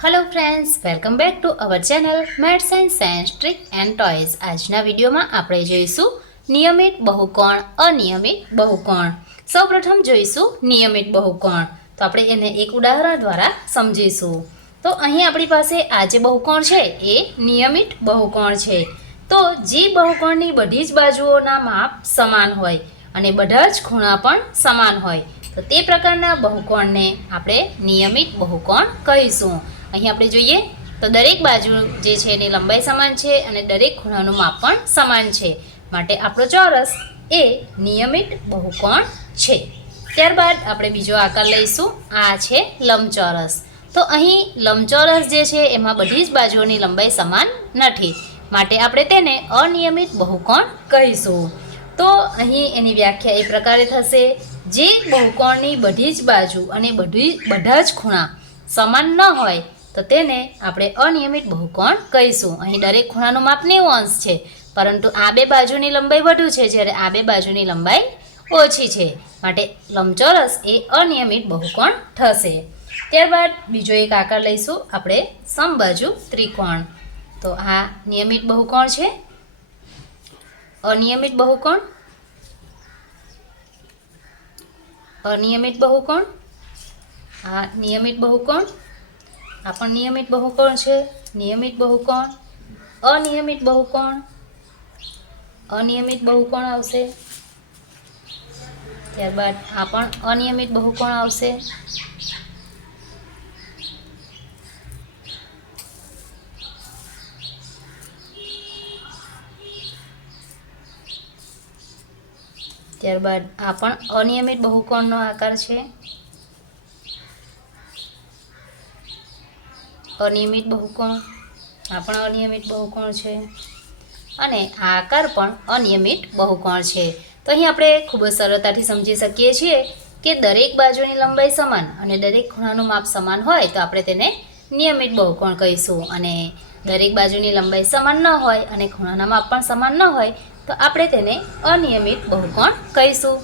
Hello friends, welcome back to our channel maths and science trick and toys. આજના વિડીયોમાં આપણે જોઈશું નિયમિત બહુકોણ, અનિયમિત બહુકોણ। સૌપ્રથમ જોઈશું નિયમિત બહુકોણ, તો આપણે એને એક ઉદાહરણ દ્વારા સમજીશું। તો અહીં આપણી પાસે આ જે બહુકોણ છે એ નિયમિત બહુકોણ છે। તો જે બહુકોણની બધી જ બાજુઓના માપ સમાન હોય અને બધા જ ખૂણા પણ સમાન હોય તો તે પ્રકારના બહુકોણને આપણે નિયમિત બહુકોણ કહીશું। અહીં આપણે જોઈએ તો દરેક બાજુ જે છે એની લંબાઈ સમાન છે અને દરેક ખૂણાનું માપ પણ સમાન છે, માટે આપણો ચોરસ એ નિયમિત બહુકોણ છે। ત્યારબાદ આપણે બીજો આકાર લઈશું, આ છે લંબચોરસ। તો અહીં લંબચોરસ જે છે એમાં બધી જ બાજુઓની લંબાઈ સમાન નથી, માટે આપણે તેને અનિયમિત બહુકોણ કહીશું। તો અહીં એની વ્યાખ્યા એ પ્રકારે થશે, જે બહુકોણની બધી જ બાજુ અને બધા જ ખૂણા સમાન ન હોય તો તેને આપણે અનિયમિત બહુકોણ કહીશું। અહીં દરેક ખૂણાનું માપ 90 અંશ છે, પરંતુ આ બે બાજુની લંબાઈ વધુ છે જ્યારે આ બે બાજુની લંબાઈ ઓછી છે, માટે લંબચોરસ એ અનિયમિત બહુકોણ થશે। ત્યારબાદ બીજો એક આકાર લઈશું આપણે સમબાજુ ત્રિકોણ। તો આ નિયમિત બહુકોણ છે, અનિયમિત બહુકોણ, અનિયમિત બહુકોણ, આ નિયમિત બહુકોણ, આ પણ નિયમિત બહુકોણ છે, નિયમિત બહુકોણ, અનિયમિત બહુકોણ, અનિયમિત બહુકોણ આવશે। ત્યારબાદ આ પણ અનિયમિત બહુકોણ આવશે। ત્યારબાદ આ પણ અનિયમિત બહુકોણનો આકાર છે, અનિયમિત બહુકોણ, આ પણ અનિયમિત બહુકોણ છે અને આ આકાર પણ અનિયમિત બહુકોણ છે। તો અહીં આપણે ખૂબ જ સરળતાથી સમજી શકીએ છીએ કે દરેક બાજુની લંબાઈ સમાન અને દરેક ખૂણાનું માપ સમાન હોય તો આપણે તેને નિયમિત બહુકોણ કહીશું, અને દરેક બાજુની લંબાઈ સમાન ન હોય અને ખૂણાના માપ પણ સમાન ન હોય તો આપણે તેને અનિયમિત બહુકોણ કહીશું।